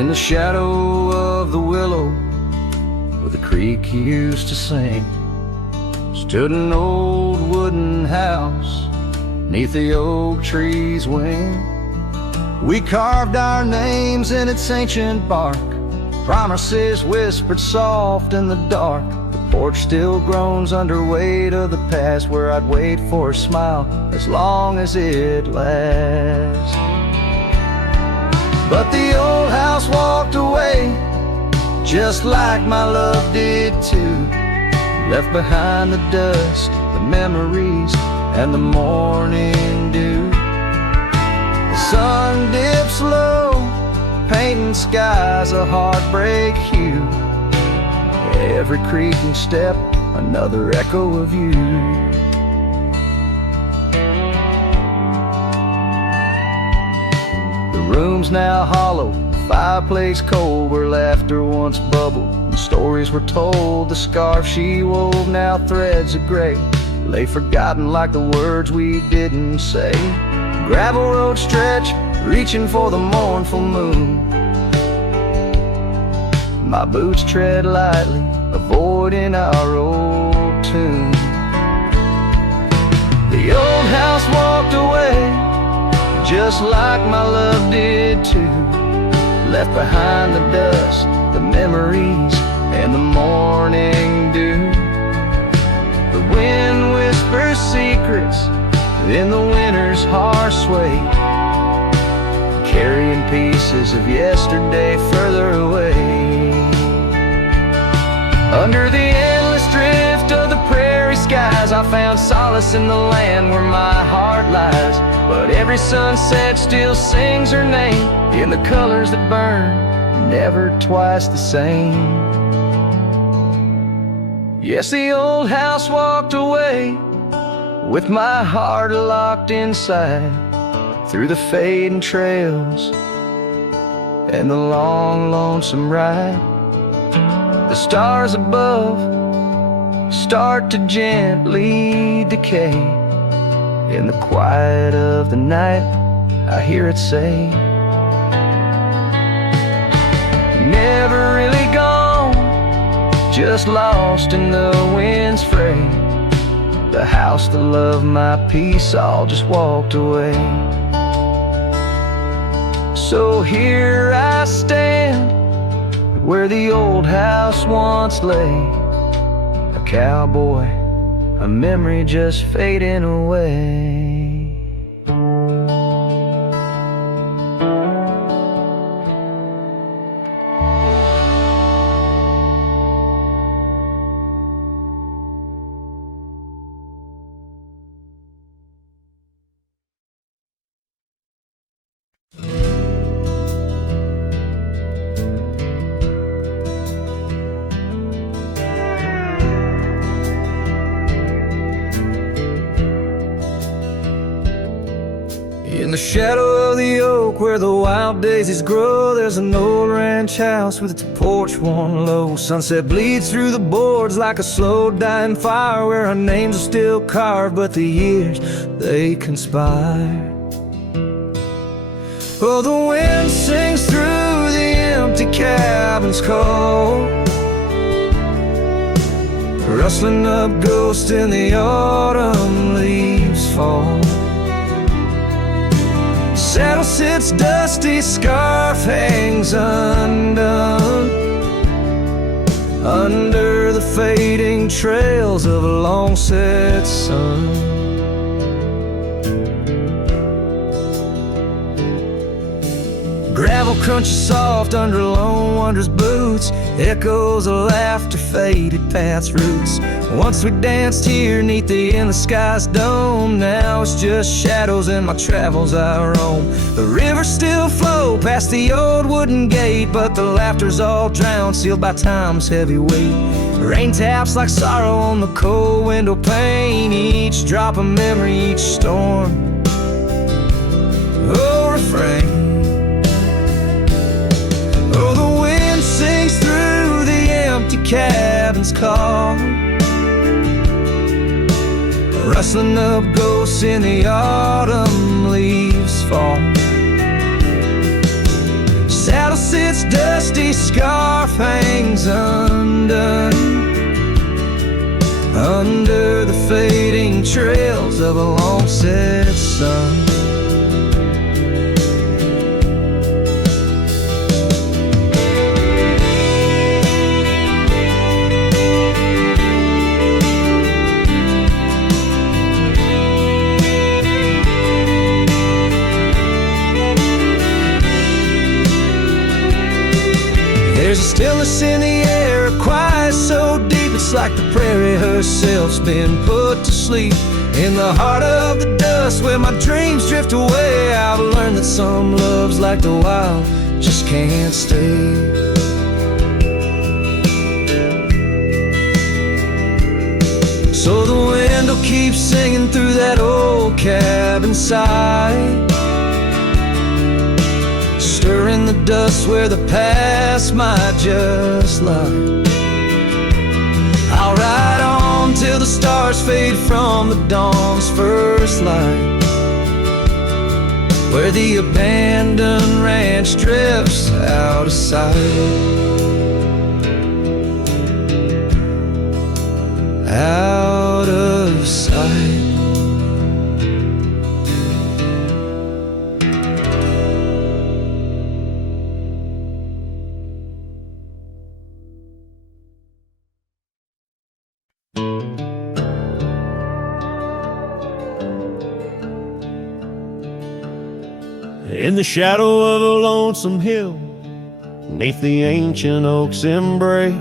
In the shadow of the willow where the creek used to sing stood an old wooden house 'neath the oak tree's wing. We carved our names in its ancient bark, promises whispered soft in the dark. The porch still groans under weight of the past, where I'd wait for a smile as long as it lasts. But the old house walked away, just like my love did too. Left behind the dust, the memories, and the morning dew. The sun dips low, painting skies a heartbreak hue. Every creaking step, another echo of you. The room's now hollow, fireplace cold, where laughter once bubbled and stories were told. The scarf she wove, now threads of gray, lay forgotten like the words we didn't say. Gravel road stretch, reaching for the mournful moon. My boots tread lightly, avoiding our old tune. The old house walked away, just like my love did too. Left behind the dust, the memories, and the morning dew. The wind whispers secrets in the winter's harsh weight, carrying pieces of yesterday further away. Under the endless drift of the prairie skies, I found solace in the land where my heart lies. But every sunset still sings her name in the colors that burn, never twice the same. Yes, the old house walked away, with my heart locked inside, through the fading trails and the long, lonesome ride. The stars above start to gently decay. In the quiet of the night, I hear it say, never really gone, just lost in the wind's fray. The house that loved my peace all just walked away. So here I stand, where the old house once lay, a cowboy, a memory just fading away. In the shadow of the oak where the wild daisies grow, there's an old ranch house with its porch worn low. Sunset bleeds through the boards like a slow dying fire, where our names are still carved, but the years, they conspire. Oh, the wind sings through the empty cabin's call, rustling up ghosts in the autumn leaves fall. Saddle sits dusty, scarf hangs undone, under the fading trails of a long set sun. Gravel crunches soft under lone wanderer's boots, echoes of laughter faded past roots. Once we danced here neath the endless sky's dome, now it's just shadows in my travels I roam. The rivers still flow past the old wooden gate, but the laughter's all drowned, sealed by time's heavy weight. Rain taps like sorrow on the cold window pane, each drop a memory, each storm, oh, refrain. Oh, the wind sings through the empty cabin's call, rustling up ghosts in the autumn leaves fall. saddle sits dusty, scarf hangs undone under the fading trails of a long-set sun. There's a stillness in the air, a quiet so deep it's like the prairie herself's been put to sleep. In the heart of the dust where my dreams drift away, I've learned that some loves like the wild just can't stay. So the wind will keep singing through that old cabin side, stirring the dust where the past might just lie. I'll ride on till the stars fade from the dawn's first light, where the abandoned ranch drifts out of sight. Out of sight. In the shadow of a lonesome hill, 'neath the ancient oak's embrace,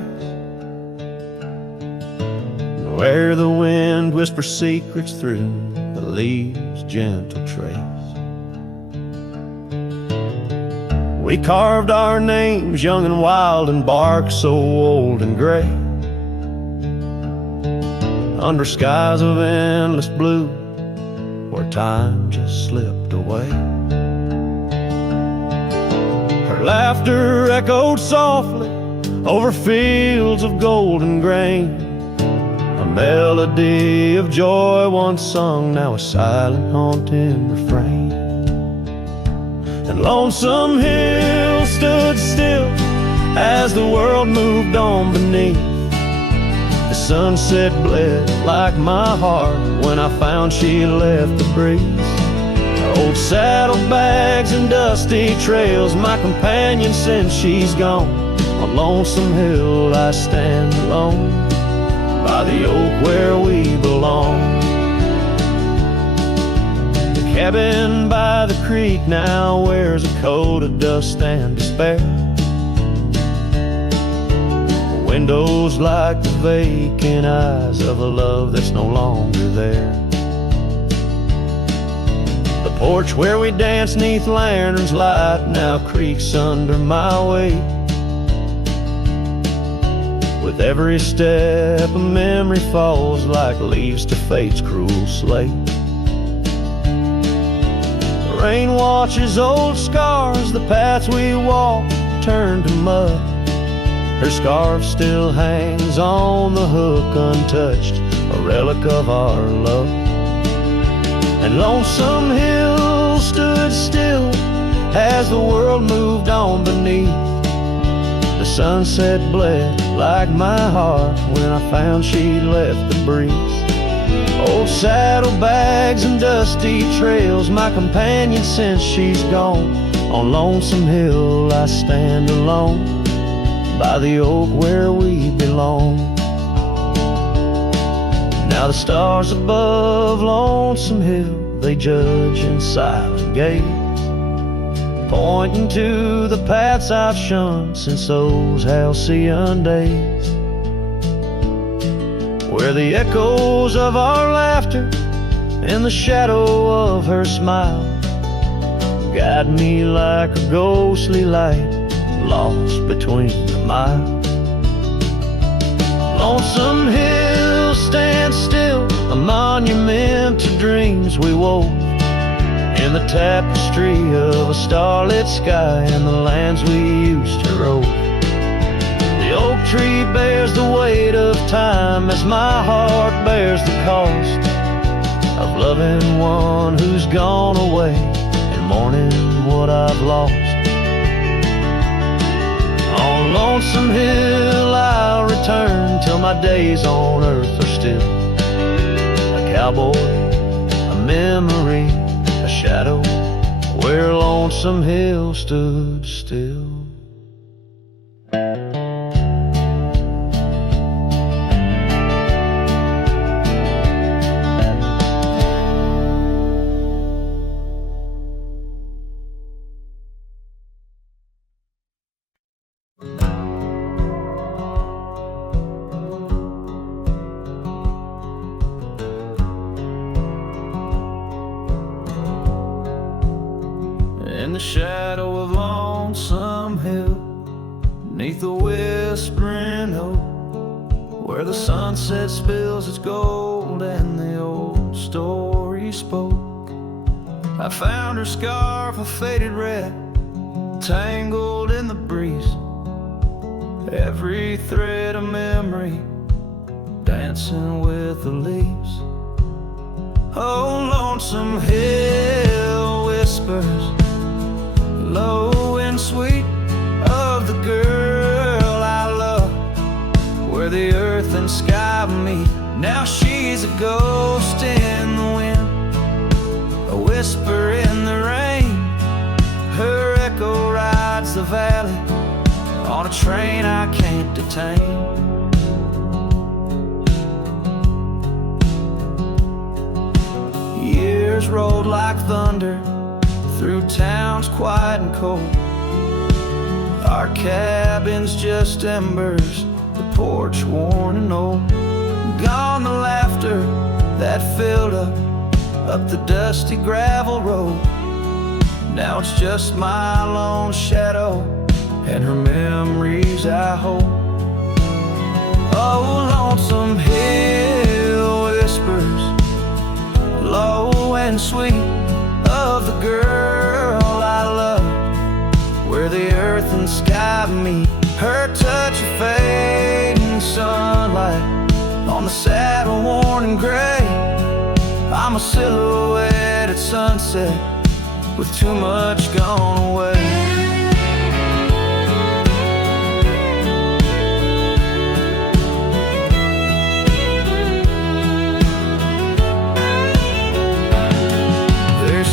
where the wind whispers secrets through the leaves' gentle trace, we carved our names young and wild in bark so old and gray, under skies of endless blue where time just slipped away. Her laughter echoed softly over fields of golden grain, a melody of joy once sung, now a silent haunting refrain. And Lonesome Hill stood still as the world moved on beneath. The sunset bled like my heart when I found she left the breeze. Old saddlebags and dusty trails, my companion since she's gone. On Lonesome Hill I stand alone, by the oak where we belong. The cabin by the creek now wears a coat of dust and despair. The windows like the vacant eyes of a love that's no longer there. The porch where we danced 'neath lanterns light now creaks under my weight. With every step a memory falls like leaves to fate's cruel slate. The rain washes old scars, the paths we walked turned to mud. Her scarf still hangs on the hook untouched, a relic of our love. And Lonesome Hill stood still as the world moved on beneath. The sunset bled like my heart when I found she left the breeze. Old saddlebags and dusty trails, my companion since she's gone. On Lonesome Hill I stand alone, by the oak where we belong. Now the stars above Lonesome Hill, they judge in silent gaze, pointing to the paths I've shunned since those halcyon days, where the echoes of our laughter and the shadow of her smile guide me like a ghostly light lost between the miles. Lonesome Hill stands still, a monument to dreams we wove, in the tapestry of a starlit sky and the lands we used to rove. The oak tree bears the weight of time as my heart bears the cost of loving one who's gone away and mourning what I've lost. lonesome hill I'll return till my days on earth are still. A cowboy, a memory, a shadow, where Lonesome Hill stood still. In the shadow of Lonesome Hill, neath the whispering oak, where the sunset spills its gold and the old story spoke, I found her scarf of faded red, tangled in the breeze, every thread a memory, dancing with the leaves. Oh, Lonesome Hill whispers, low and sweet, of the girl I love, where the earth and sky meet. Now she's a ghost in the wind, a whisper in the rain. Her echo rides the valley on a train I can't detain. Years rolled like thunder through towns quiet and cold. Our cabin's just embers, the porch worn and old. Gone the laughter that filled up the dusty gravel road. Now it's just my lone shadow and her memories I hold. Oh, Lonesome Hill whispers, low and sweet, of the girl I love, where the earth and sky meet. Her touch of fading sunlight on the saddle worn and gray. I'm a silhouette at sunset with too much gone away.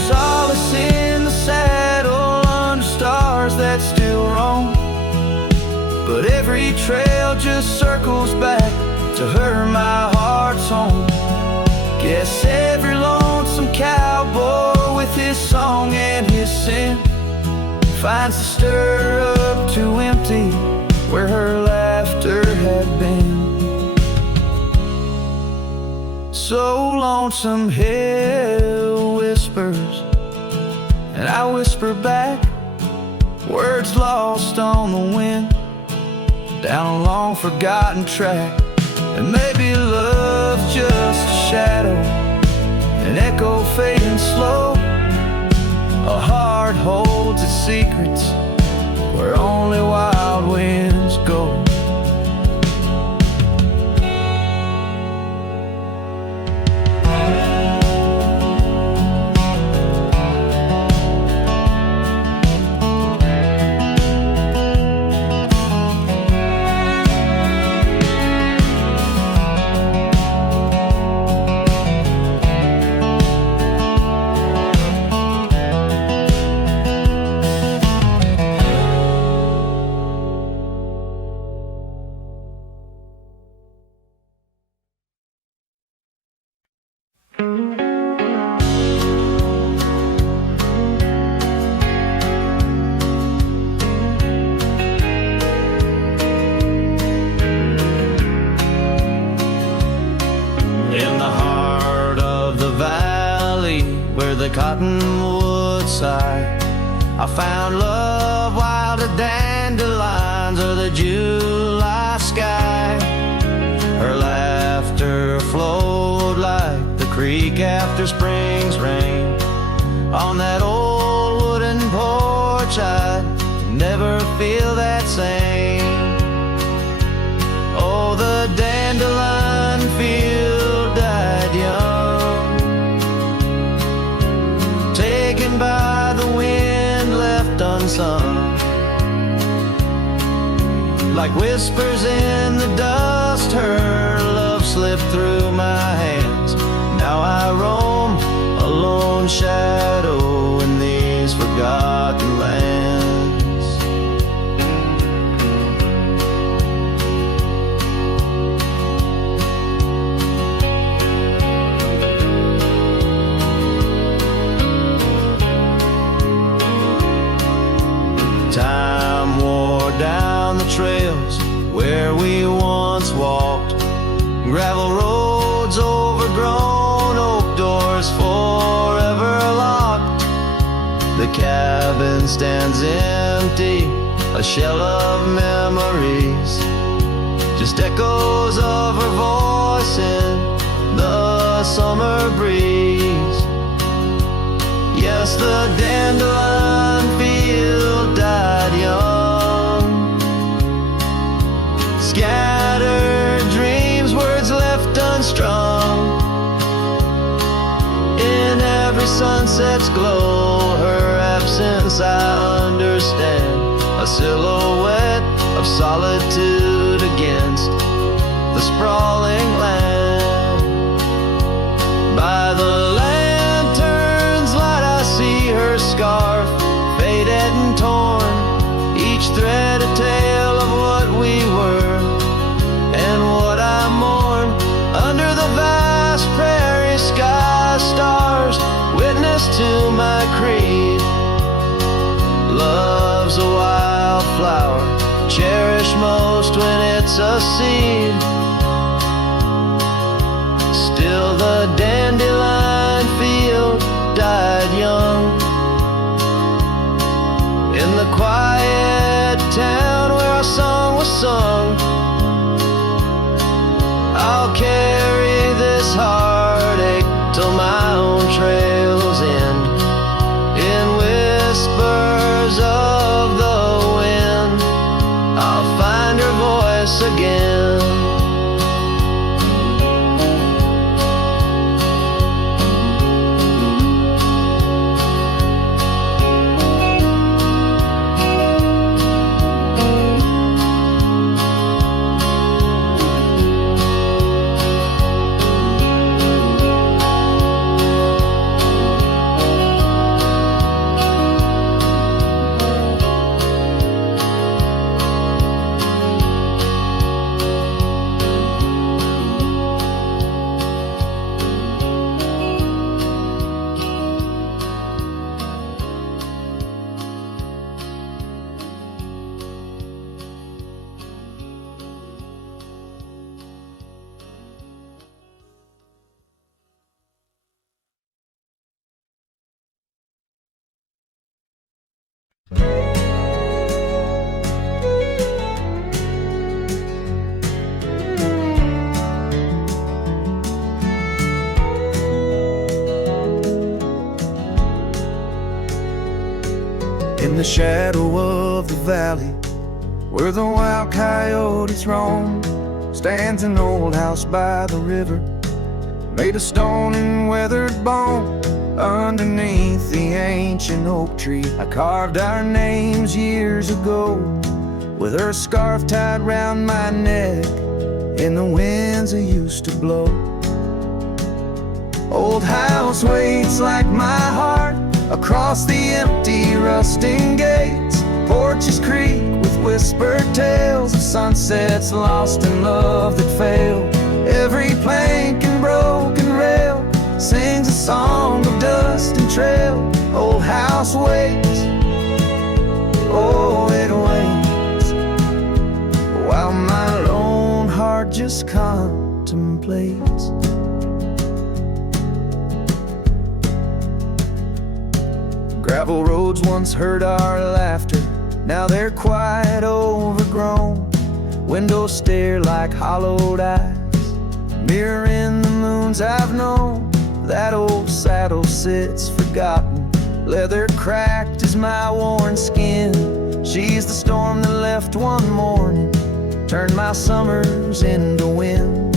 Solace in the saddle under stars that still roam, but every trail just circles back to her, my heart's home. Guess every lonesome cowboy with his song and his sin finds the stir up too empty where her laughter had been. So Lonesome Hill whispers, and I whisper back, words lost on the wind, down a long forgotten track. And maybe love's just a shadow, an echo fading slow. A heart holds its secrets where only wild winds go. The cottonwood side, I found love while the dandelions or the July sky. Her laughter flowed like the creek after spring's rain. On that old wooden porch I'd never feel that same. Oh, the dandelion field died young, taken by the wind, left unsung. Like Like whispers in the dust, her love slipped through my hands. Now I roam, a lone shadow in these forgotten lands. Time wore down the trails where we once walked, gravel roads overgrown, oak doors forever locked. The cabin stands empty, a shell of memories, just echoes of her voice in the summer breeze. Yes, the dandelion field died young, scattered dreams, words left unstrung. In every sunset's glow, her absence I understand, a silhouette of solitude against the sprawling land. By the lantern's light I see her scarf, faded and torn, each thread a tale of what we were and what I mourn. Under the vast prairie sky, stars witness to my creed. Love's a wildflower, cherished most when it's a seed. Still the dandelion field died young. In the quiet town where our song was sung, I'll carry this heartache till my own trails end. In whispers of the wind, I'll find her voice again. In the shadow of the valley, where the wild coyotes roam, stands an old house by the river, made of stone and weathered bone. Underneath the ancient oak tree, I carved our names years ago, with her scarf tied round my neck in the winds that used to blow. Old house waits like my heart across the empty rusting gates. Porches creak with whispered tales of sunsets lost in love that failed. Every plank and broken rail sings a song of dust and trail. Old house waits, oh it waits, while my lone heart just contemplates. Gravel roads once heard our laughter, now they're quite overgrown. Windows stare like hollowed eyes, mirroring the moons I've known. That old saddle sits forgotten, leather cracked as my worn skin. She's the storm that left one morning, turned my summers into wind.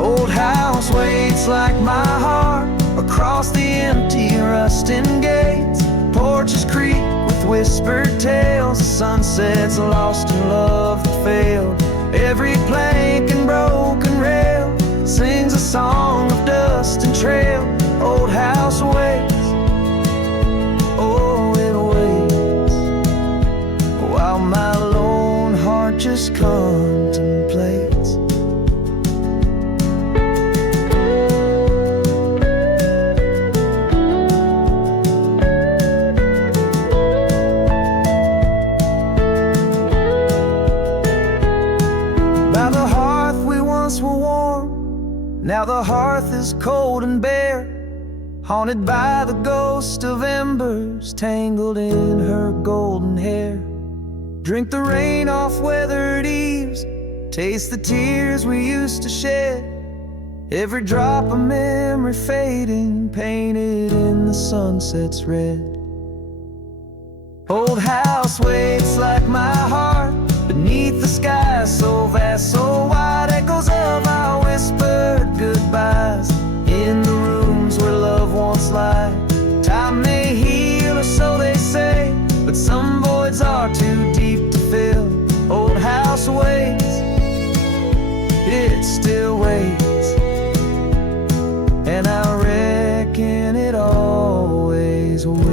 Old house waits like my heart across the empty rusting gates. Porches creak with with whispered tales of sunsets lost in love that failed. Every plank and broken rail sings a song of dust and trail. Old house waits, oh it waits, while my lone heart just contemplates. By the hearth we once were warm, now the hearth is cold and bare, haunted by the ghost of embers tangled in her golden hair. Drink the rain off weathered eaves, taste the tears we used to shed, every drop of memory fading, painted in the sunset's red. Old house waits like my heart beneath the sky so vast, so wide. Echoes of our whispered goodbyes in the rooms where love once lied. Time may heal, or so they say, but some voids are too deep to fill. Old house waits, it still waits, and I reckon it always will.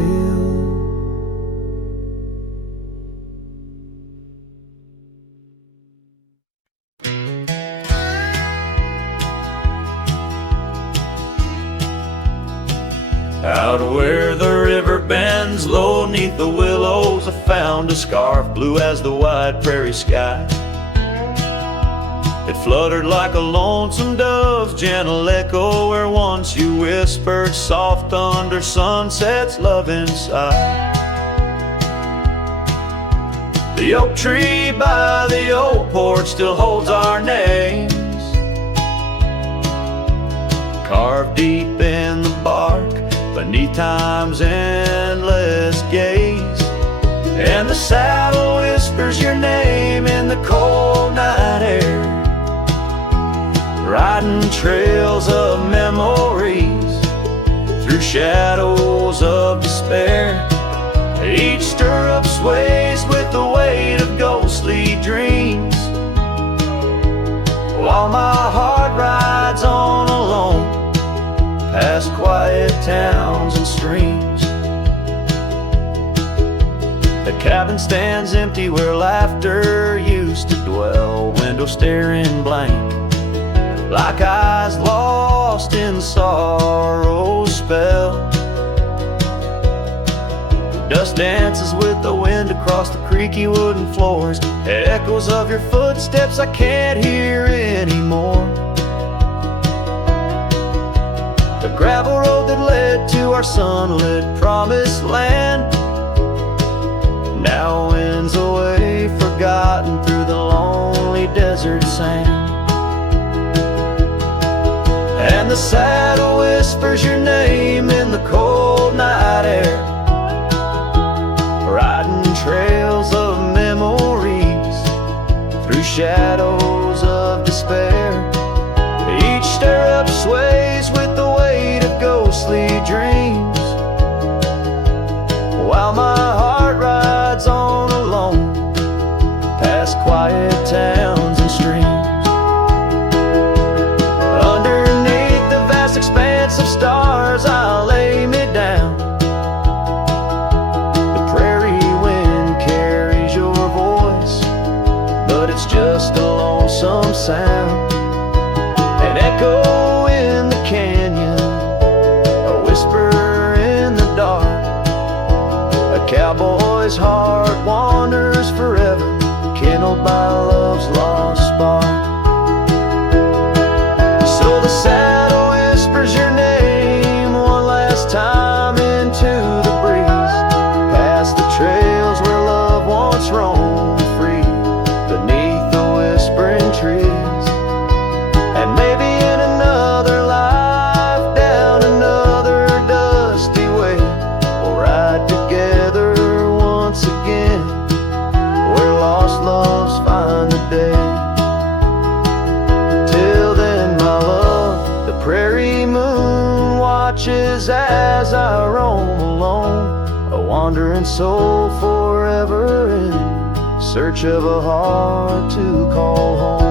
Out where the river bends low neath the willows, I found a scarf blue as the wide prairie sky. It fluttered like a lonesome dove's gentle echo, where once you whispered soft under sunset's loving sigh. The oak tree by the old porch still holds our names, carved deep in the bark beneath time's endless gaze. And the saddle whispers your name in the cold night air, riding trails of memories through shadows of despair. Each stirrup sways with the weight of ghostly dreams, while my heart rides on alone past quiet towns and streams. The cabin stands empty where laughter used to dwell, window staring blank, like eyes lost in sorrow's spell. Dust dances with the wind across the creaky wooden floors, echoes of your footsteps I can't hear anymore. The gravel road that led to our sunlit promised land now winds away, forgotten through the lonely desert sand. And the saddle whispers your name in the cold night air, riding trails of memories through shadows of despair. Each stirrup sways with the weight of ghostly dreams, while my heart rides on alone past quiet towns and streams. Underneath the vast expanse of stars I'll lay me down. The prairie wind carries your voice, but it's just a lonesome sound. An echo in the canyon, a whisper in the dark. A cowboy's heart wanders forever, kindled by love's lost spark. So the saddle whispers your name one last time into the breeze, past the trails where love once roamed free, beneath the whispering trees. And maybe in another life, down another dusty way, we'll ride together once again, where lost loves find the day. Till then, my love, the prairie moon watches as I roam alone, a wandering soul forever in search of a heart to call home.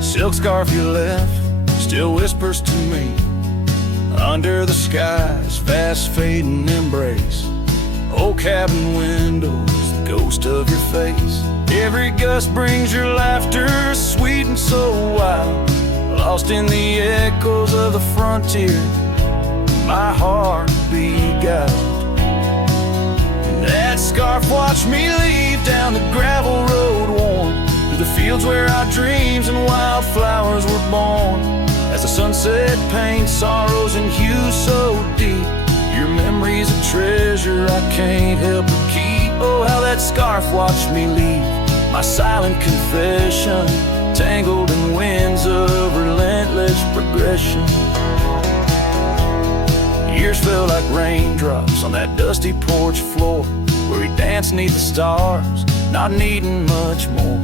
Silk scarf you left still whispers to me under the sky's fast fading embrace. Old cabin windows, the ghost of your face. Every gust brings your laughter, sweet and so wild, lost in the echoes of the frontier. My heart beguiled. That scarf watched me leave down the gravel road worn the fields where our dreams and wildflowers were born. As the sunset paints sorrows and hues so deep, your memory's a treasure I can't help but keep. Oh, how that scarf watched me leave, my silent confession, tangled in winds of relentless progression. Years felt like raindrops on that dusty porch floor, where we danced neath the stars, not needing much more.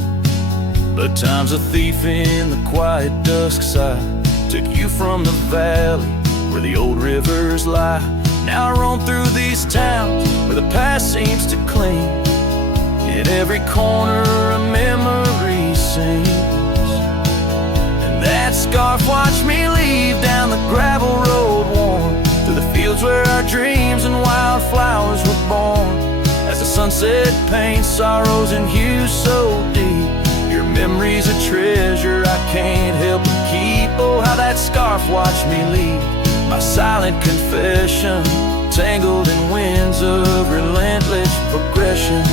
But time's a thief in the quiet dusk side, took you from the valley where the old rivers lie. Now I roam through these towns where the past seems to cling. At every corner a memory sings. And that scarf watched me leave down the gravel road worn through the fields where our dreams and wildflowers were born. As the sunset paints sorrows and hues so deep, your memory's a treasure I can't help but keep. Oh, how that scarf watched me leave, my silent confession, tangled in winds of relentless progression.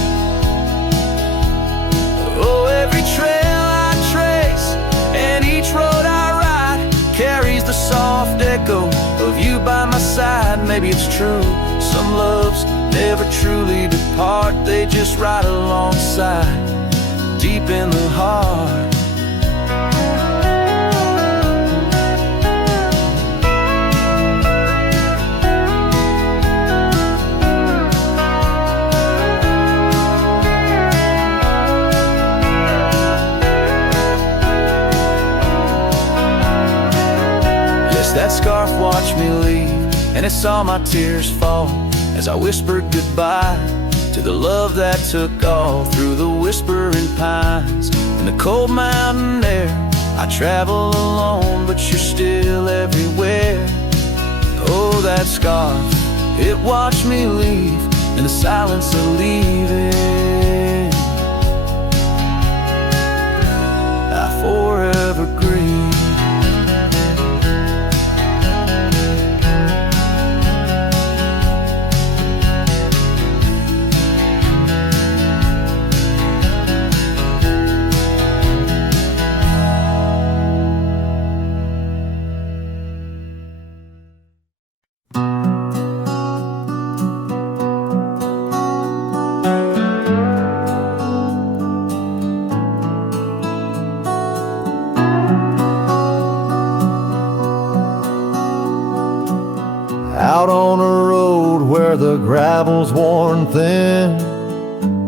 Oh, every trail I trace and each road I ride carries the soft echo of you by my side. Maybe it's true, some loves never truly depart, they just ride alongside, deep in the heart. Yes, that scarf watched me leave, and it saw my tears fall as I whispered goodbye to the love that took all through the whispering pines. In the cold mountain air I travel alone, but you're still everywhere. Oh, that scarf, it watched me leave in the silence of leaving. I forever grieve. Out on a road where the gravel's worn thin,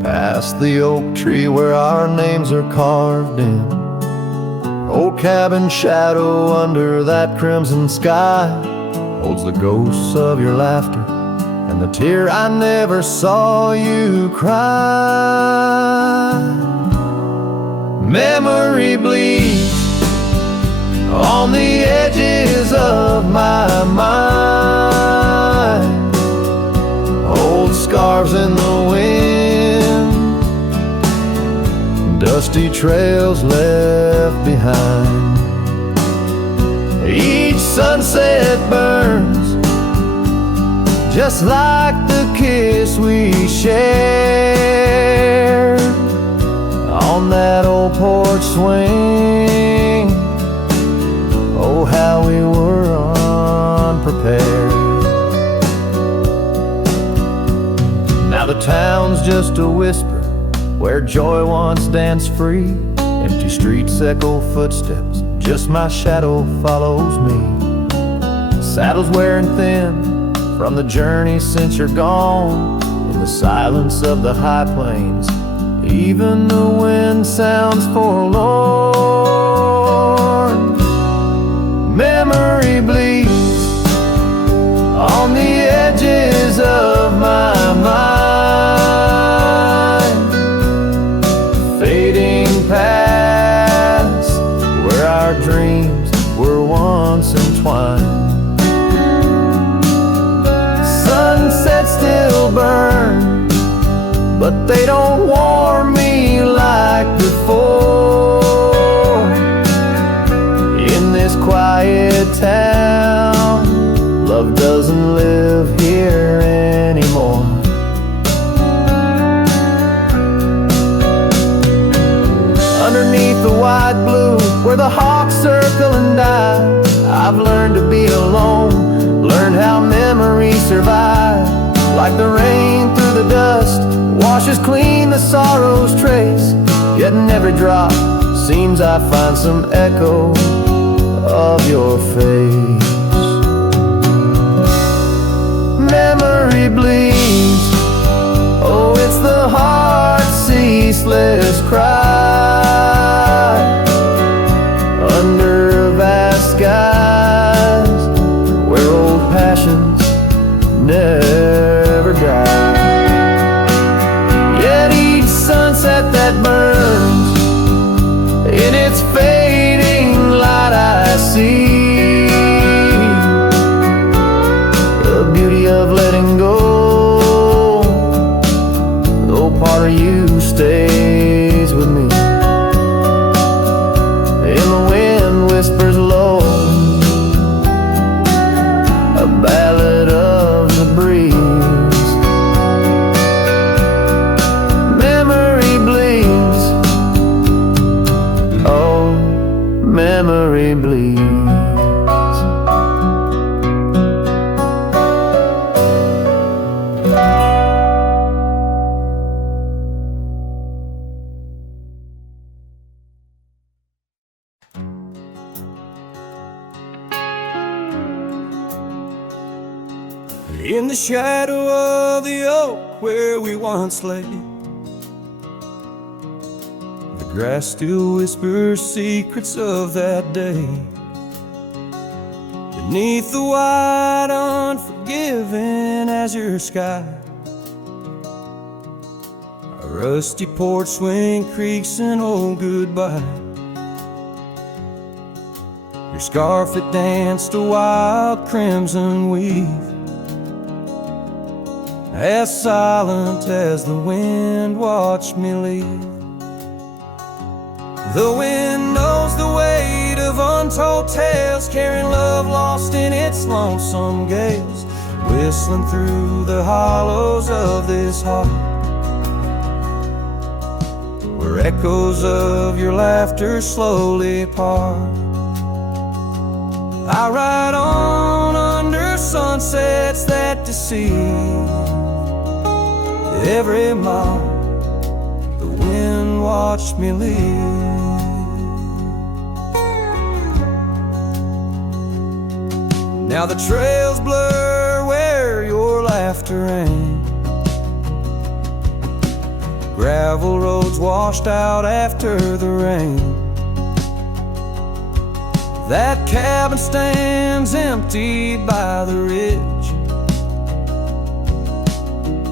past the oak tree where our names are carved in. Old cabin shadow under that crimson sky holds the ghosts of your laughter and the tear I never saw you cry. Memory bleeds on the edges of my mind, old scarves in the wind, dusty trails left behind. Each sunset burns just like the kiss we shared on that old porch swing. Oh, how we were unprepared. town's just a whisper where joy once danced free. Empty streets echo footsteps, just my shadow follows me. Saddle's wearing thin from the journey since you're gone. In the silence of the high plains, even the wind sounds forlorn. Memory bleeds on the edges of my mind, fading past where our dreams were once entwined. Sunsets still burn, but they don't warm me like before. In this quiet town, love doesn't live here anymore. Underneath the wide blue, where the hawks circle and die, I've learned to be alone, learned how memories survive. Like the rain through the dust, washes clean the sorrow's trace. Yet in every drop, seems I find some echo of your face. Memory bleeds, oh, it's the heart's ceaseless cry. Under vast skies, where old passions never die. Yet each sunset that burns, in its fading light I see the beauty of letting go. Though part of you stays with me. And the wind whispers low, a ballad of the breeze. Memory bleeds, oh, memory bleeds. In the shadow of the oak where we once lay, the grass still whispers secrets of that day. Beneath the wide, unforgiving azure sky, a rusty porch swing creaks an old goodbye. Your scarf that danced a wild crimson weave, as silent as the wind watched me leave. The wind knows the weight of untold tales, carrying love lost in its lonesome gales, whistling through the hollows of this heart, where echoes of your laughter slowly part. I ride on under sunsets that deceive. Every mile, the wind watched me leave. Now the trails blur where your laughter rang, gravel roads washed out after the rain. That cabin stands empty by the ridge,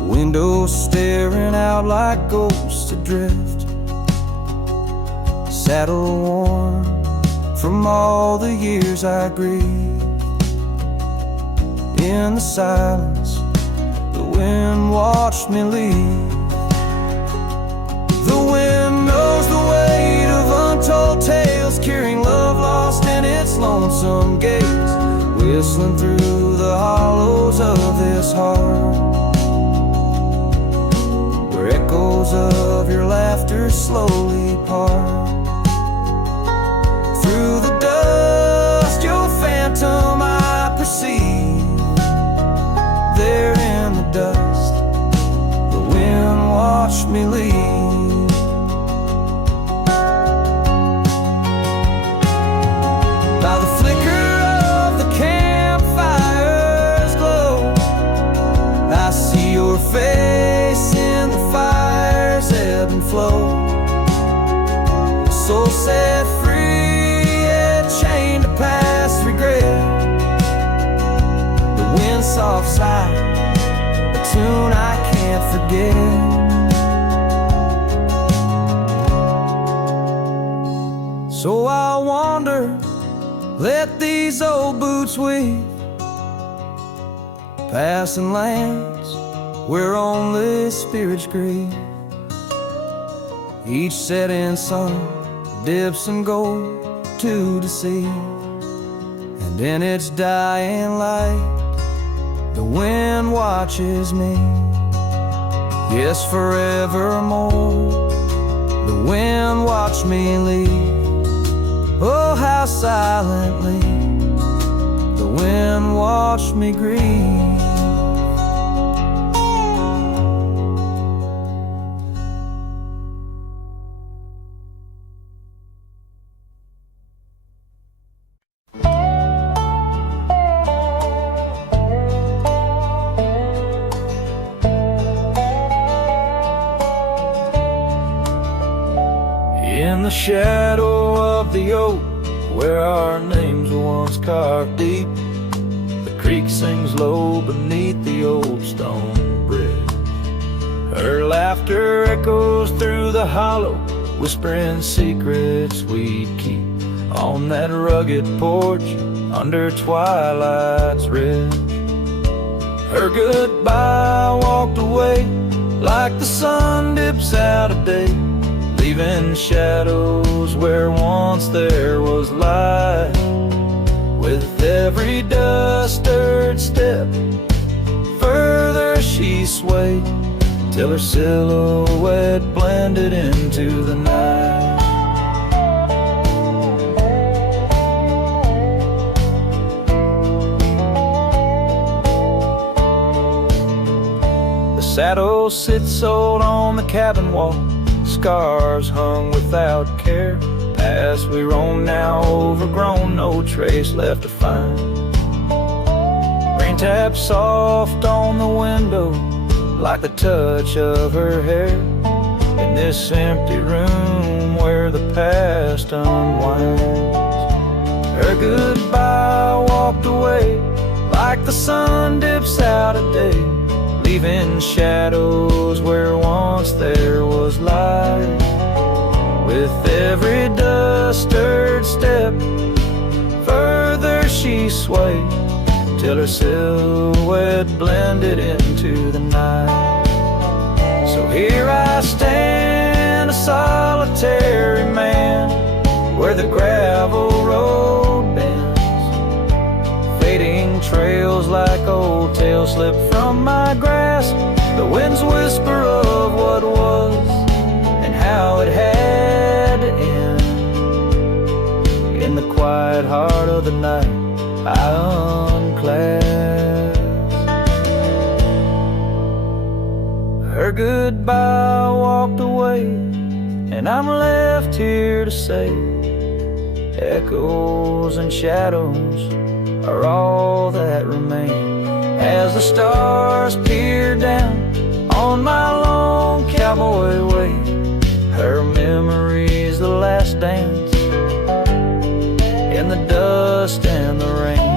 windows staring out like ghosts adrift, saddle worn from all the years I grieved. In the silence, the wind watched me leave. The wind knows the weight of untold tales, carrying love lost in its lonesome gaze, whistling through the hollows of this heart, where echoes of your laughter slowly part. Through the dust, your phantom I perceive. There in the dust, the wind me leave. By the flicker of the campfire's glow, I see your face in the fire's ebb and flow. Soul set free, yet chained to past regret. The wind soft sigh, a tune I can't forget. So I wander, let these old boots weave, passing lands where only spirits grieve. Each setting sun dips in gold to deceive, and in its dying light the wind watches me. Yes, forevermore the wind watched me leave. Oh, how silently the wind watched me grieve. In the shadow of the oak, where our names were once carved deep, the creek sings low beneath the old stone bridge. Her laughter echoes through the hollow, whispering secrets we'd keep on that rugged porch under twilight's ridge. Her goodbye walked away like the sun dips out of day, leaving shadows where once there was light. With every dust-stirred step, further she swayed, till her silhouette blended into the night. The saddle sits old on the cabin wall, scars hung without care. Past we roam now overgrown, no trace left to find. Rain taps soft on the window like the touch of her hair, in this empty room where the past unwinds. Her goodbye walked away like the sun dips out of day, leaving shadows where once there was light. With every dust-stirred step, further she swayed, till her silhouette blended into the night. So here I stand, a solitary man, where the gravel road bends, fading trails like old tales slip from my grasp. The wind's whisper of what was and how it had to end. In the quiet heart of the night I unclasp. Her goodbye walked away, and I'm left here to say, echoes and shadows are all that remain, as the stars peer down on my long cowboy way. Her memory's the last dance in the dust and the rain.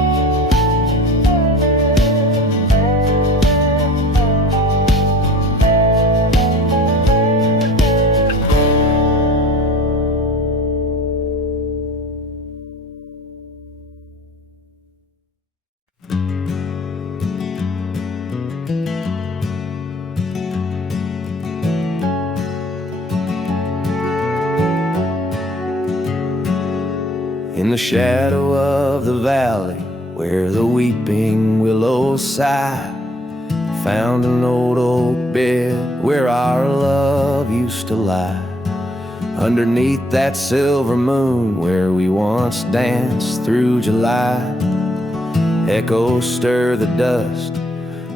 In the shadow of the valley, where the weeping willows sigh, found an old oak bed where our love used to lie. Underneath that silver moon where we once danced through July, echoes stir the dust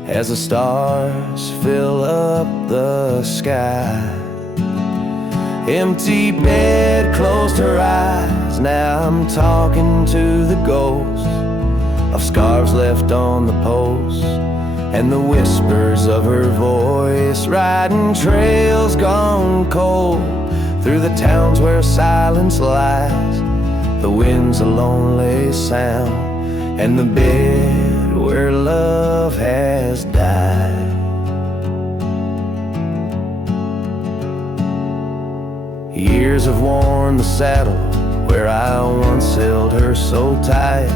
as the stars fill up the sky. Empty bed closed her eyes, now I'm talking to the ghosts of scarves left on the post, and the whispers of her voice, riding trails gone cold through the towns where silence lies. The wind's a lonely sound, and the bed where love has died. Years have worn the saddle where I once held her so tight.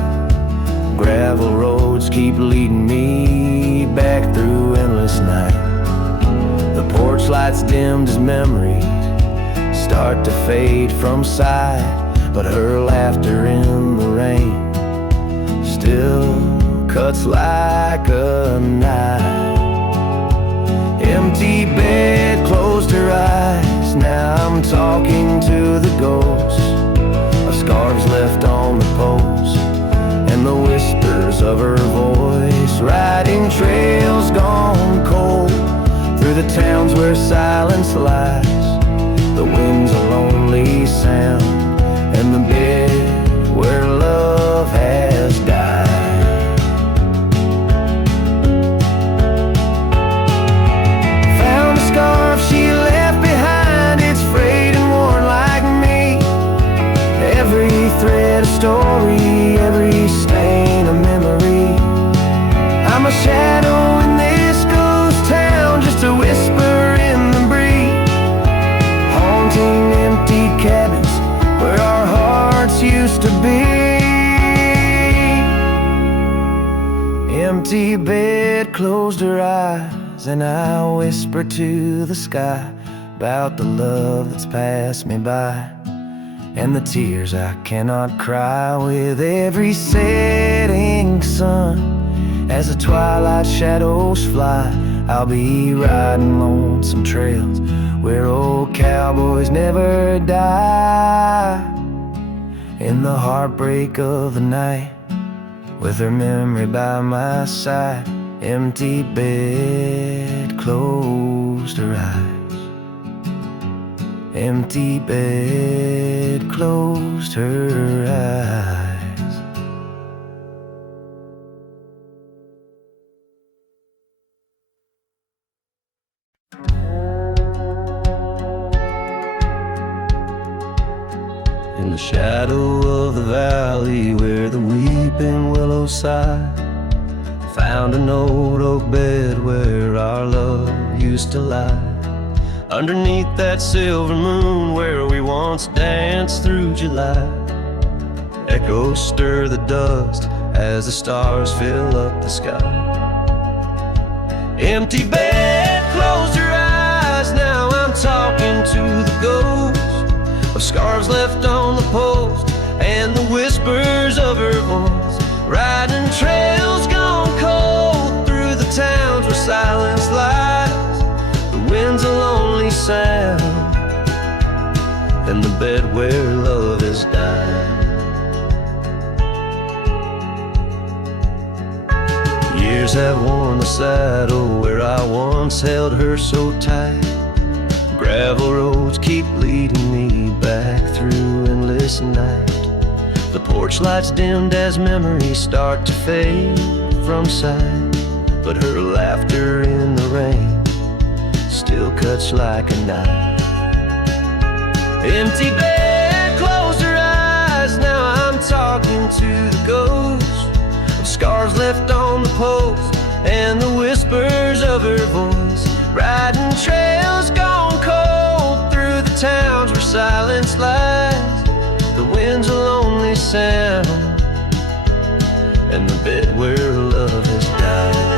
Gravel roads keep leading me back through endless night. The porch lights dimmed as memories start to fade from sight, but her laughter in the rain still cuts like a knife. Empty bed closed her eyes, now I'm talking to the ghosts of scarves left on the post, and the whispers of her voice, riding trails gone cold through the towns where silence lies. The wind's a lonely sound, and the bed where love has died. Found a scarf she left behind, it's frayed and worn like me. Every thread a story, every stain a memory. I'm a shadow in this ghost town, just a whisper in the breeze, haunting empty cabins where our hearts used to be. Empty bed closed her eyes, and I whisper to the sky about the love that's passed me by, and the tears I cannot cry with every setting sun. As the twilight shadows fly, I'll be riding lonesome trails where old cowboys never die. In the heartbreak of the night, with her memory by my side, empty bed closed her eyes. Empty bed closed her eyes. In the shadow of the valley where the weeping willows sigh, found an old oak bed where our love used to lie. Underneath that silver moon where we once danced through July, echoes stir the dust as the stars fill up the sky. Empty bed closed her eyes, now I'm talking to the ghost of scarves left on the post, and the whispers of her voice, riding trails gone cold through the towns where silence lies. The wind's a lonely sound, and the bed where love has died. Years have worn the saddle where I once held her so tight. Gravel roads keep leading me back through endless night. The porch lights dimmed as memories start to fade from sight, but her laughter in the rain still cuts like a knife. Empty bed closed her eyes, now I'm talking to the ghost of scars left on the post, and the whispers of her voice, riding trails gone cold through the towns where silence lies. The wind's a lonely sound, and the bed where love has died.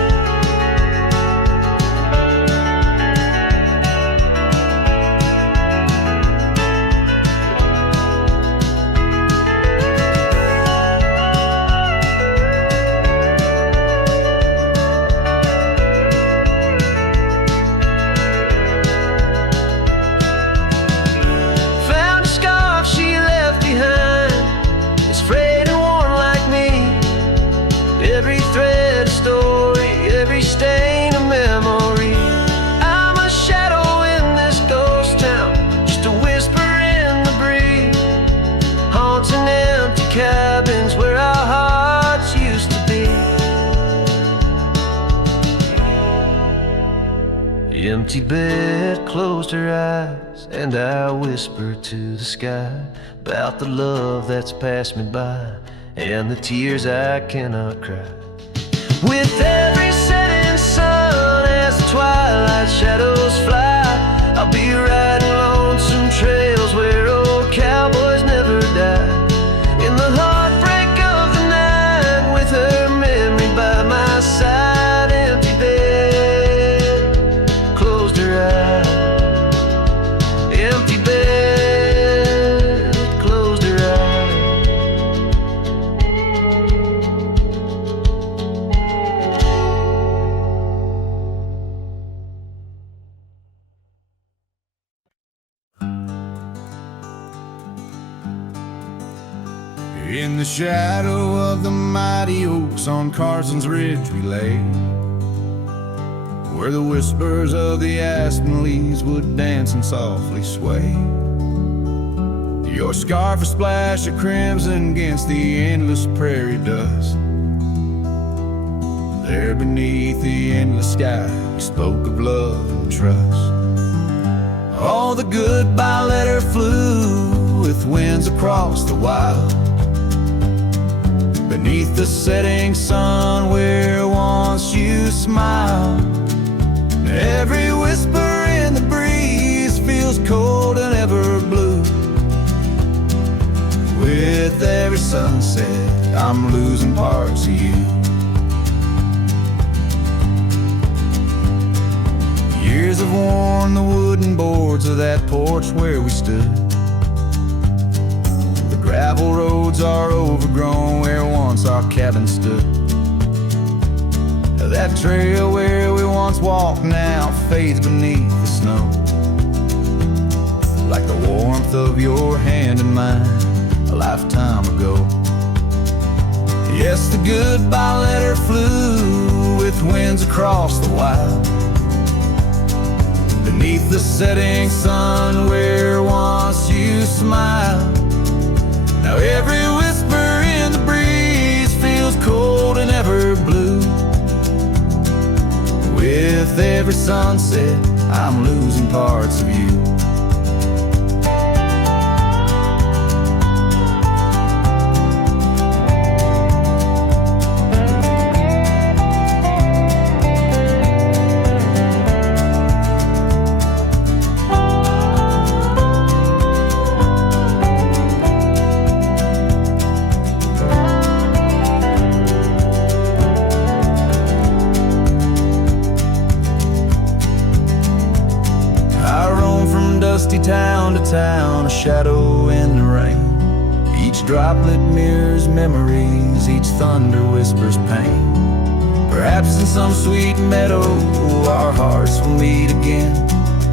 Every empty bed closed her eyes, and I whispered to the sky about the love that's passed me by and the tears I cannot cry. With every setting sun as the twilight shadows fly, I'll be riding lonesome trails where old cowboys never die. In the heartbreak of the night, with her memory by my side, empty bed closed her eyes. Empty bed closed her eyes. In the shadow of the mighty oaks on Carson's Ridge we lay, where the whispers of the aspen leaves would dance and softly sway. Your scarf a splash of crimson against the endless prairie dust. There beneath the endless sky we spoke of love and trust. All the goodbye letter flew with winds across the wild, beneath the setting sun where once you smiled. Every whisper in the breeze feels cold and ever blue. With every sunset I'm losing parts of you. Years have worn the wooden boards of that porch where we stood. The gravel roads are overgrown where once our cabin stood. That trail where we once walked now fades beneath the snow, like the warmth of your hand in mine a lifetime ago. Yes, the goodbye letter flew with winds across the wild, beneath the setting sun where once you smiled. Now every whisper in the breeze feels cold and ever blue. With every sunset I'm losing parts of you. Town to town, a shadow in the rain. Each droplet mirrors memories, each thunder whispers pain. Perhaps in some sweet meadow our hearts will meet again.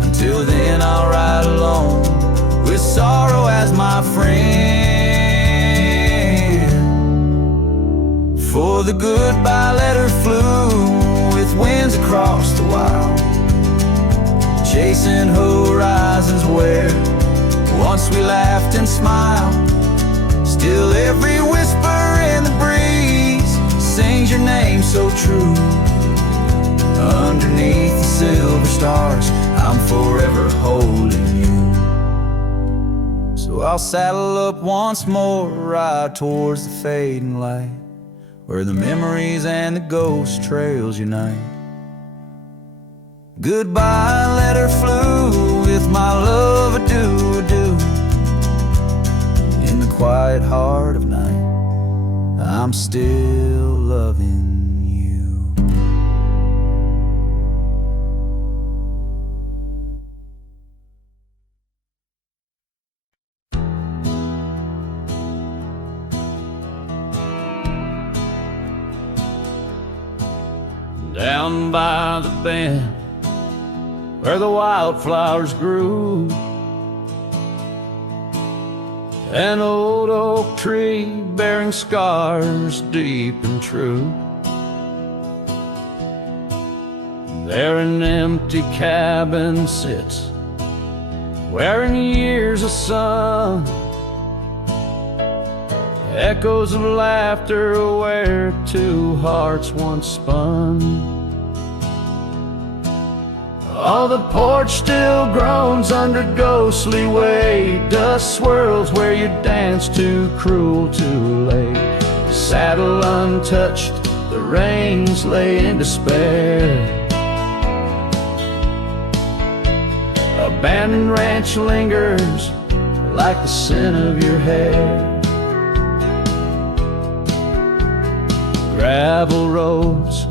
Until then I'll ride alone with sorrow as my friend. For the goodbye letter flew with winds across the wild, chasing horizons where once we laughed and smiled. Still every whisper in the breeze sings your name so true. Underneath the silver stars I'm forever holding you. So I'll saddle up once more, ride towards the fading light, where the memories and the ghost trails unite. Goodbye letter flew with my love adieu, adieu. In the quiet heart of night I'm still loving you. Down by the bend where the wildflowers grew, an old oak tree bearing scars deep and true. There an empty cabin sits, wearing years of sun, echoes of laughter where two hearts once spun. Oh, the porch still groans under ghostly weight. Dust swirls where you dance too cruel, too late. Saddle untouched, the reins lay in despair. Abandoned ranch lingers like the scent of your hair. Gravel roads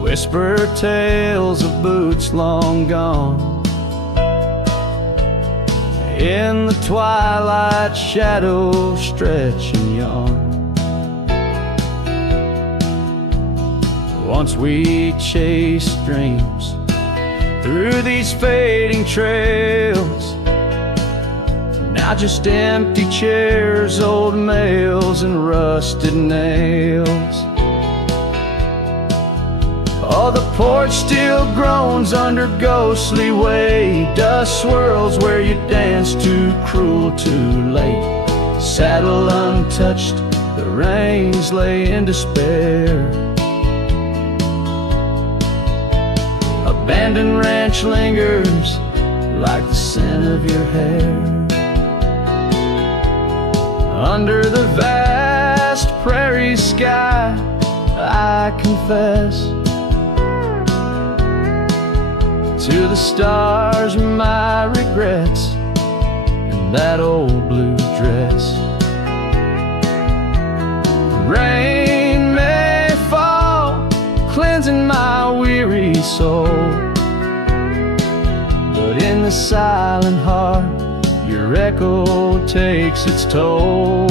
whisper tales of boots long gone. In the twilight, shadows stretch and yawn. Once we chased dreams through these fading trails. Now just empty chairs, old mails, and rusted nails. Oh, the porch still groans under ghostly weight. Dust swirls where you dance too cruel, too late. Saddle untouched, the reins lay in despair. Abandoned ranch lingers like the scent of your hair. Under the vast prairie sky, I confess to the stars my regrets and that old blue dress. Rain may fall, cleansing my weary soul, but in the silent heart your echo takes its toll.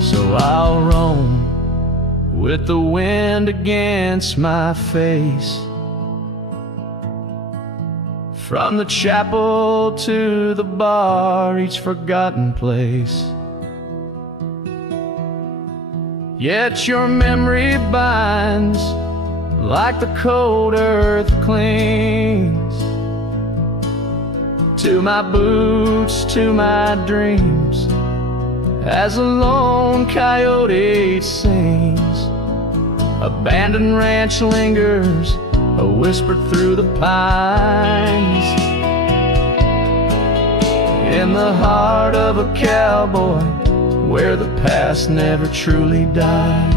So I'll roam with the wind against my face, from the chapel to the bar, each forgotten place. Yet your memory binds like the cold earth clings to my boots, to my dreams, as a lone coyote sings. Abandoned ranch lingers, a whisper through the pines. In the heart of a cowboy, where the past never truly dies.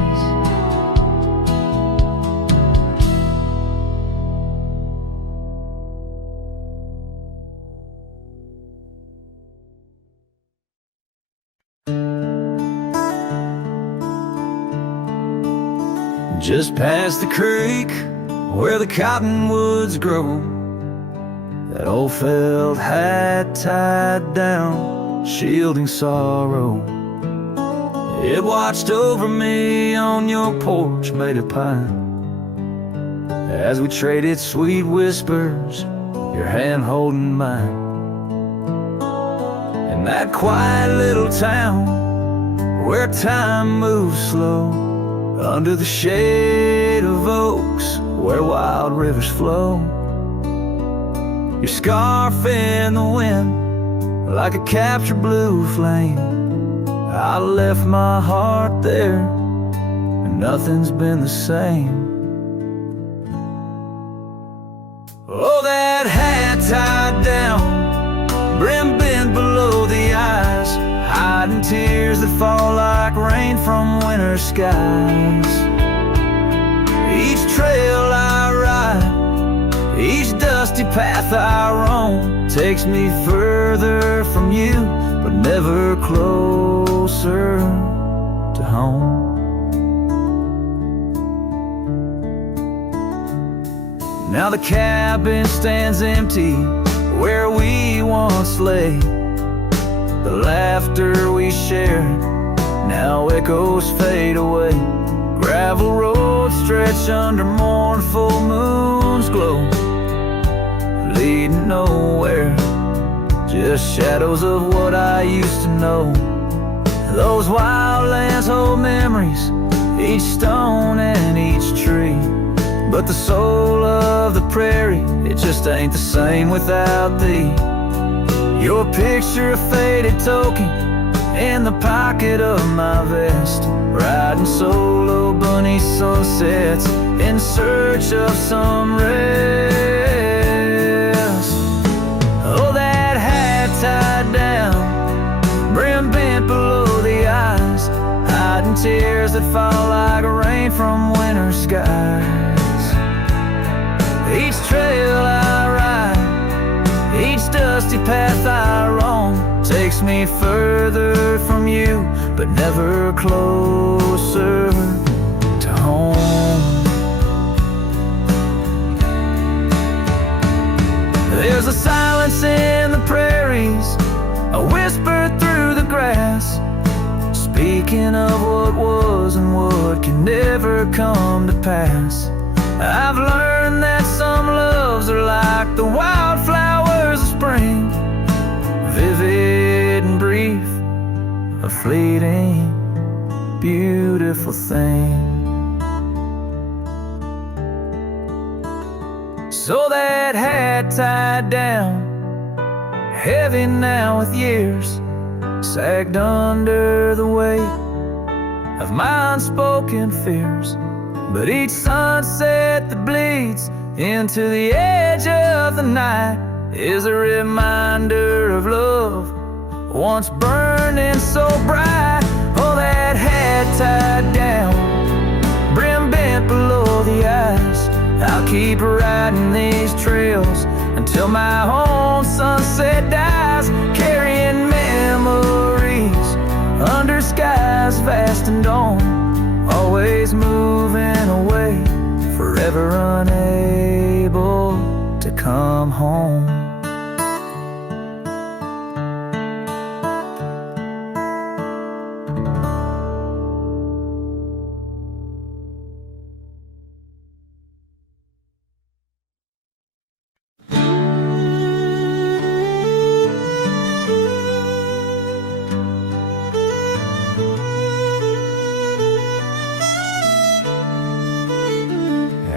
Just past the creek where the cottonwoods grow, that old felt hat tied down, shielding sorrow. It watched over me on your porch made of pine, as we traded sweet whispers, your hand holding mine. In that quiet little town where time moves slow, under the shade of oaks where wild rivers flow, your scarf in the wind like a captured blue flame. I left my heart there and nothing's been the same. Oh, that hat tied down, brim bent below the eyes, hiding tears that fall like rain from winter skies. Each trail I ride, each dusty path I roam, takes me further from you, but never closer to home. Now the cabin stands empty where we once lay. The laughter we shared now echoes fade away. Gravel roads stretch under mournful moon's glow, leading nowhere, just shadows of what I used to know. Those wild lands hold memories, each stone and each tree, but the soul of the prairie, it just ain't the same without thee. Your picture, a faded token in the pocket of my vest, riding solo bunny sunsets in search of some rest. Oh, that hat tied down, brim bent below the eyes, hiding tears that fall like rain from winter skies. Each trail I ride, each dusty path I roam, takes me further from you, but never closer to home. There's a silence in the prairies, a whisper through the grass, speaking of what was and what can never come to pass. I've learned that some loves are like the wildflowers of spring, vivid and brief, a fleeting, beautiful thing. So that hat tied down, heavy now with years, sagged under the weight of my unspoken fears. But each sunset that bleeds into the edge of the night is a reminder of love once burning so bright. Oh, that hat tied down, brim bent below the eyes, I'll keep riding these trails until my own sunset dies, carrying memories under skies vast and dawn, always moving away, forever unable to come home.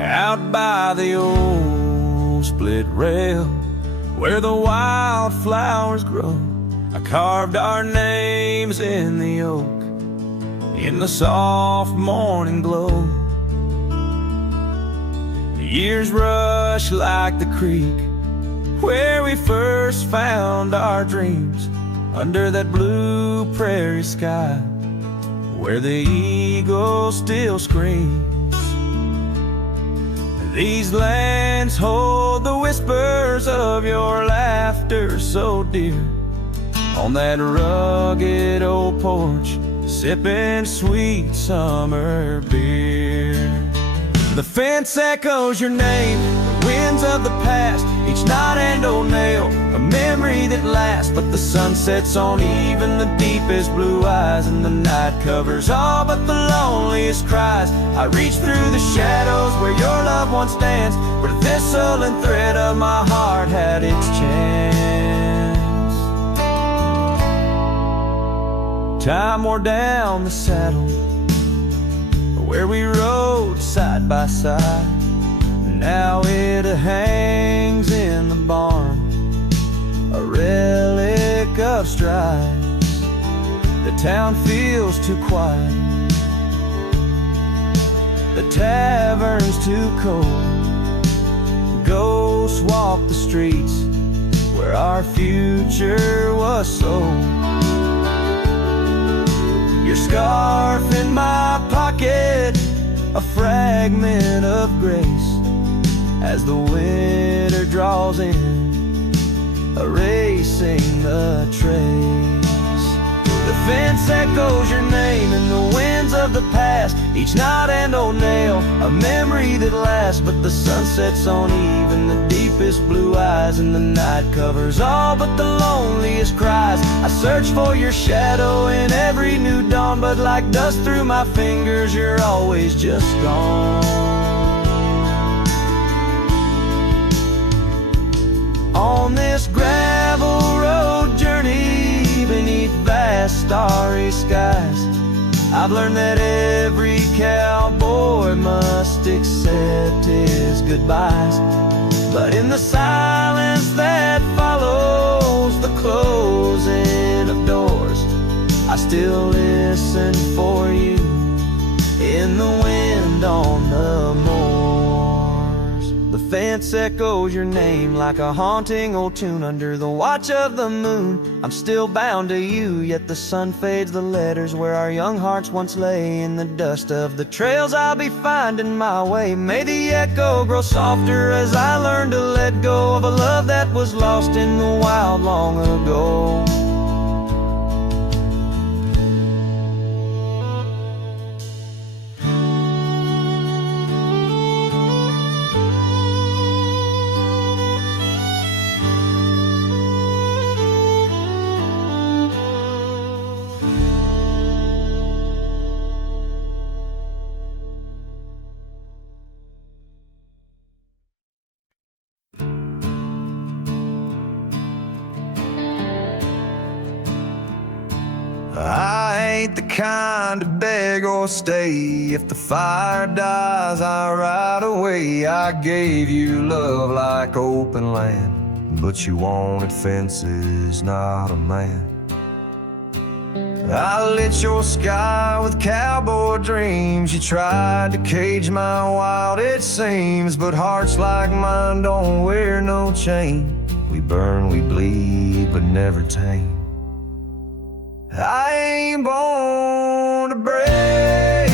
Out by the old split rail where the wildflowers grow, I carved our names in the oak in the soft morning glow. The years rush like the creek where we first found our dreams, under that blue prairie sky where the eagle still screams. These lands hold the whispers of your laughter so dear, on that rugged old porch, sipping sweet summer beer. The fence echoes your name, the winds of the past, each knot and old nail, a memory that lasts. But the sun sets on even the deepest blue eyes, and the night covers all but the loneliest cries. I reach through the shadows where your loved one stands, where the thistle and thread of my heart had its chance. Time wore down the saddle where we rode side by side. Now it hangs in the barn, a relic of strides. The town feels too quiet, the tavern's too cold. Ghosts walk the streets where our future was sold. Your scarf in my pocket, a fragment of grace, as the winter draws in, erasing the trace. The fence echoes your name in the winds of the past, each knot and old nail, a memory that lasts. But the sun sets on even the deepest blue eyes, and the night covers all but the loneliest cries. I search for your shadow in every new dawn, but like dust through my fingers, you're always just gone. On this gravel road journey beneath vast starry skies, I've learned that every cowboy must accept his goodbyes. But in the silence that follows the closing of doors, I still listen for you in the wind on the moor. fence echoes your name like a haunting old tune under the watch of the moon. I'm still bound to you, yet the sun fades the letters where our young hearts once lay. In the dust of the trails I'll be finding my way. May the echo grow softer as I learn to let go of a love that was lost in the wild long ago. I ain't the kind to beg or stay. If the fire dies, I ride away. I gave you love like open land, but you wanted fences, not a man. I lit your sky with cowboy dreams. You tried to cage my wild, it seems, but hearts like mine don't wear no chain. We burn, we bleed, but never tame. I ain't born to break.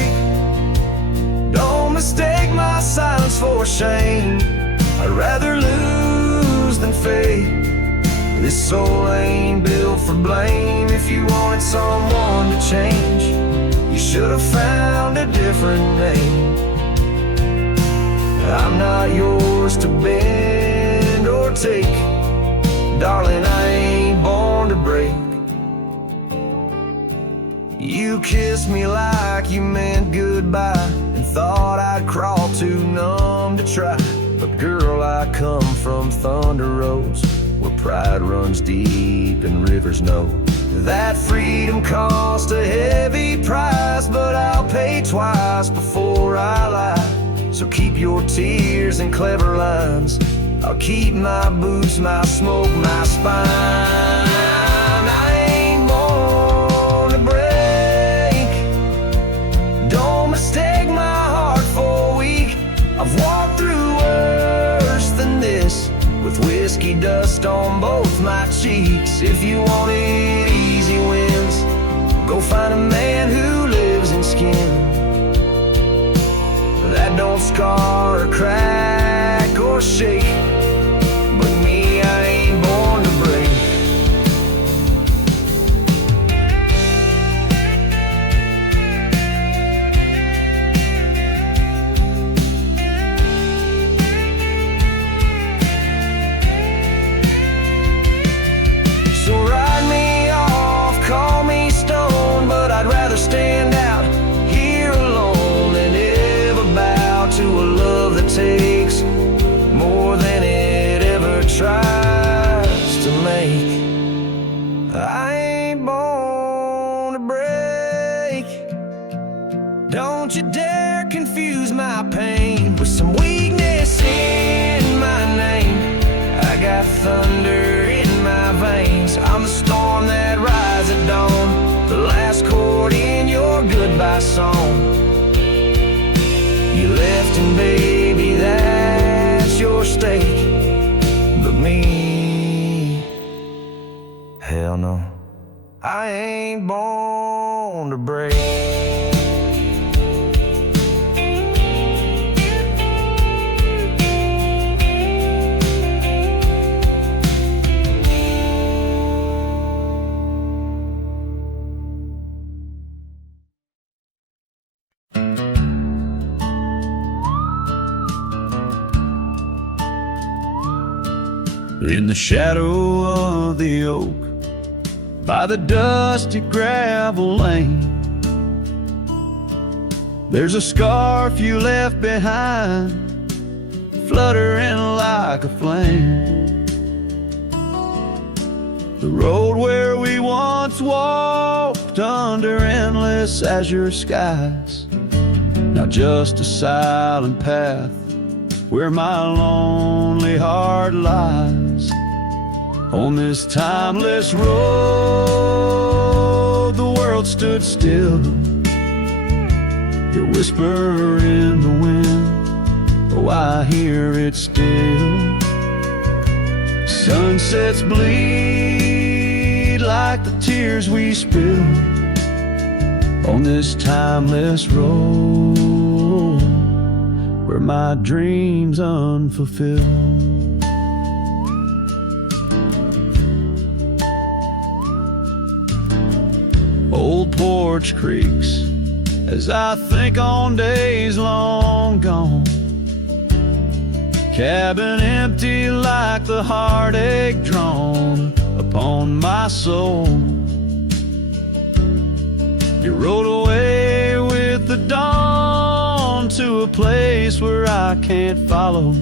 Don't mistake my silence for shame. I'd rather lose than fade. This soul ain't built for blame. If you wanted someone to change, you should have found a different name. I'm not yours to bend or take. Darling, I ain't born to break. You kissed me like you meant goodbye, and thought I'd crawl too numb to try. But girl, I come from Thunder Roads, where pride runs deep and rivers know. That freedom cost a heavy price, but I'll pay twice before I lie. So keep your tears and clever lines. I'll keep my boots, my smoke, my spine. Mistake my heart for weak. I've walked through worse than this, with whiskey dust on both my cheeks. If you wanted easy wins, go find a man who lives in skin that don't scar or crack or shake. But me, I ain't born to break. Stand out here alone and ever bow to a love that takes more than it ever tries to make. I ain't born to break. Don't you dare confuse my pain with some weakness in my name. I got thunder in my veins. I'm the storm that rises at dawn, the last chord in your goodbye song. You left and baby, that's your stake. But me, hell no, I ain't born to break. In the shadow of the oak, by the dusty gravel lane, there's a scarf you left behind, fluttering like a flame. The road where we once walked under endless azure skies, now just a silent path where my lonely heart lies. On this timeless road, the world stood still, your whisper in the wind, a oh, I hear it still. Sunsets bleed like the tears we spill on this timeless road where my dreams unfulfilled. Old porch creaks as I think on days long gone. Cabin empty like the heartache drawn upon my soul. You rode away with the dawn to a place where I can't follow.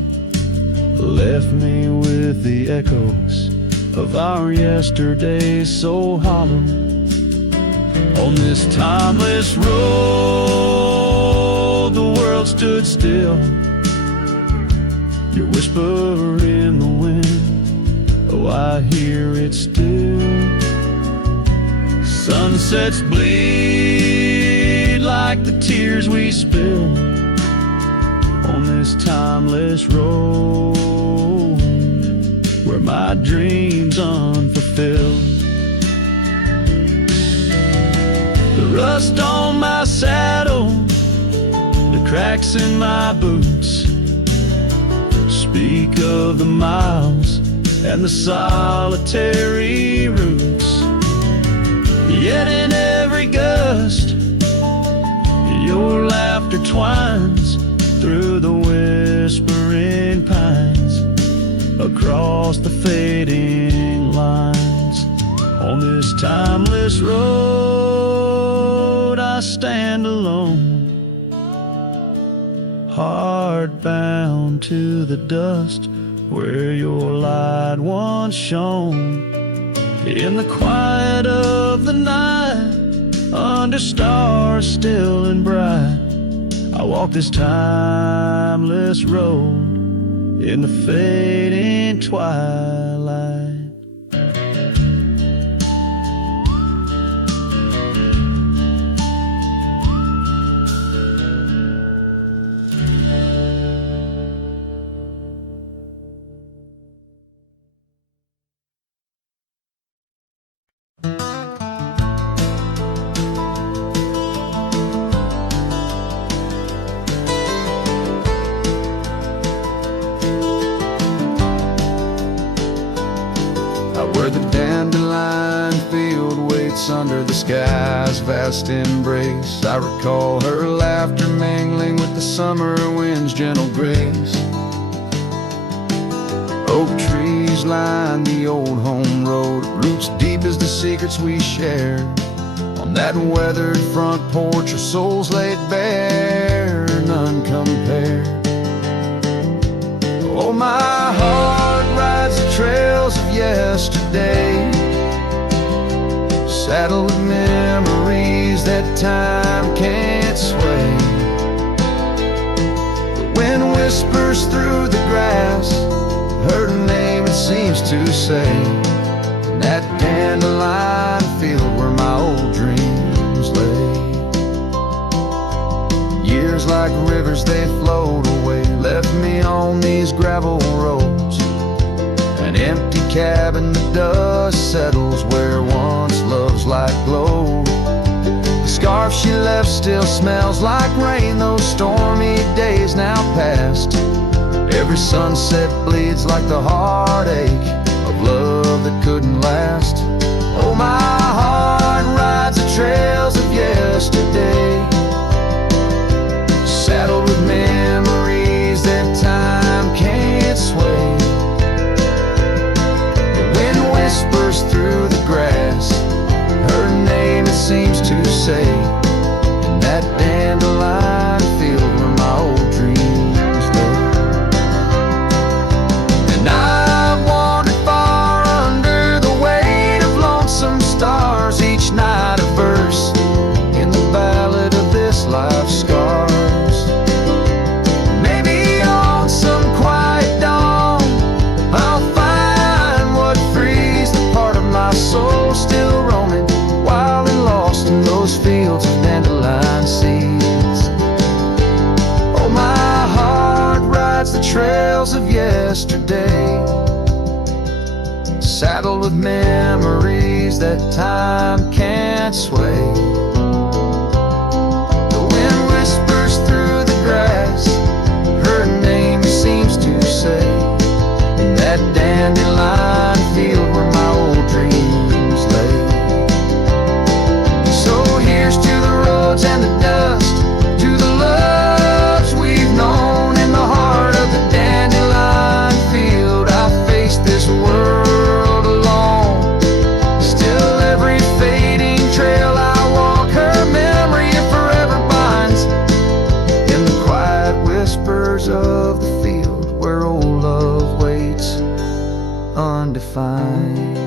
Left me with the echoes of our yesterdays so hollow. On this timeless road, the world stood still. Your whisper in the wind, oh, I hear it still. Sunsets bleed like the tears we spill on this timeless road where my dreams unfulfilled. The rust on my saddle, the cracks in my boots speak of the miles and the solitary routes. Yet in every gust, your laughter twines through the whispering pines, across the fading lines. On this timeless road, I stand alone, heart bound to the dust where your light once shone. In the quiet of the night, under stars still and bright, I walk this timeless road in the fading twilight. Where the dandelion field waits under the sky's vast embrace, I recall her laughter mingling with the summer wind's gentle grace. Oak trees line the old home road, roots deep as the secrets we shared. On that weathered front porch, our souls laid bare, none compared. Oh, my heart rides the trails of yesterday, saddled with memories that time can't sway. The wind whispers through the grass, her name it seems to say, in that dandelion field where my old dreams lay. Years like rivers they flowed away, left me on these gravel roads. An empty cabin, the dust settles where once love's light glowed. The scarf she left still smells like rain, those stormy days now past. Every sunset bleeds like the heartache of love that couldn't last. Oh, my heart rides the trails of yesterday, saddled with memories that time can't sway. The wind whispers through the grass, her name it seems to say, in that dandelion field where my old dreams lay. And I've wandered far under the weight saddled with memories that time can't sway. The wind whispers through the grass, her name seems to say, in that dandelion field where my old dreams lay. So here's to the roads and the dust, to the loves we've known in the heart of the dandelion field. I face this world alone, still every fading trail I walk, her memory forever binds in the quiet whispers of the field where old love waits undefined.